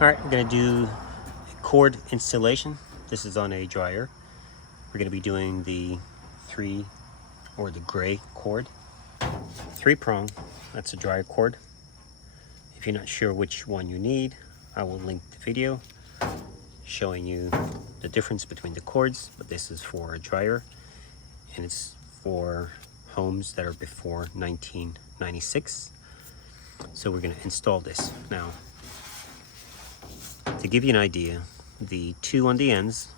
All right, we're gonna do cord installation. This is on a dryer. We're gonna be doing the the gray cord. 3-prong, that's a dryer cord. If you're not sure which one you need, I will link the video showing you the difference between the cords, but this is for a dryer and it's for homes that are before 1996. So we're gonna install this. Now, to give you an idea, the two on the ends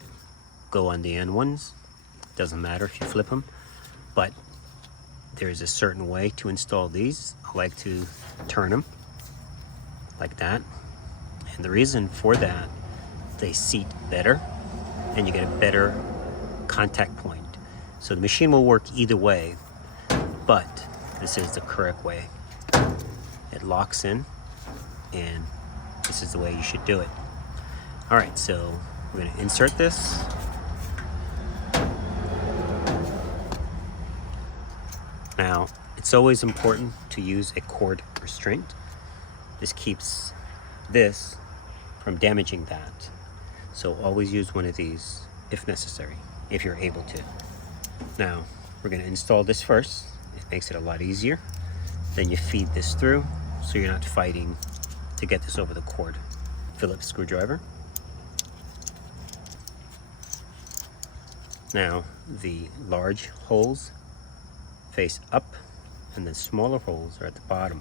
go on the end ones. Doesn't matter if you flip them, but there's a certain way to install these. I like to turn them like that. And the reason for that, they seat better and you get a better contact point. So the machine will work either way, but this is the correct way. It locks in and this is the way you should do it. All right, so we're gonna insert this. Now, it's always important to use a cord restraint. This keeps this from damaging that. So always use one of these if necessary, if you're able to. Now, we're gonna install this first. It makes it a lot easier. Then you feed this through so you're not fighting to get this over the cord. Phillips screwdriver. Now, the large holes face up and the smaller holes are at the bottom.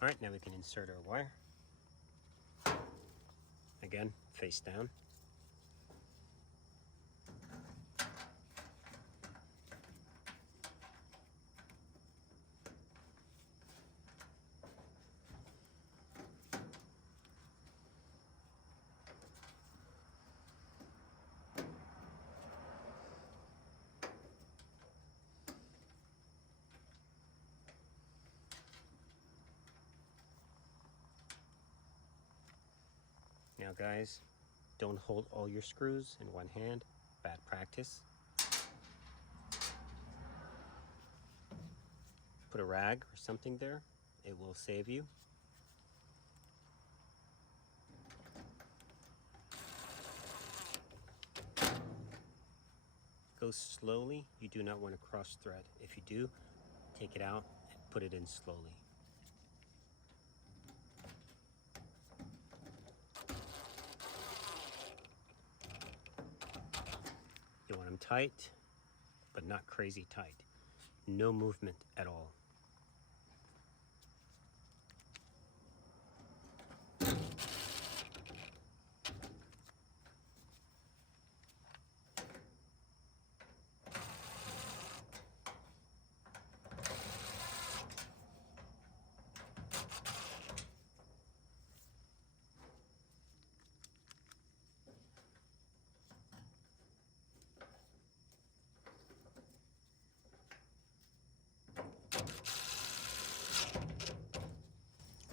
All right, now we can insert our wire. Again, face down. Now guys, don't hold all your screws in one hand. Bad practice. Put a rag or something there. It will save you. Go slowly. You do not want to cross thread. If you do, take it out and put it in slowly. You want them tight, but not crazy tight. No movement at all.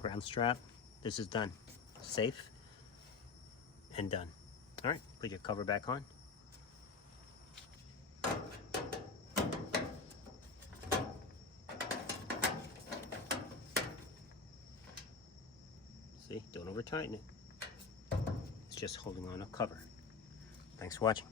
Ground strap, this is done. Safe and done. All right, put your cover back on. See, don't over tighten it. It's just holding on a cover. Thanks for watching.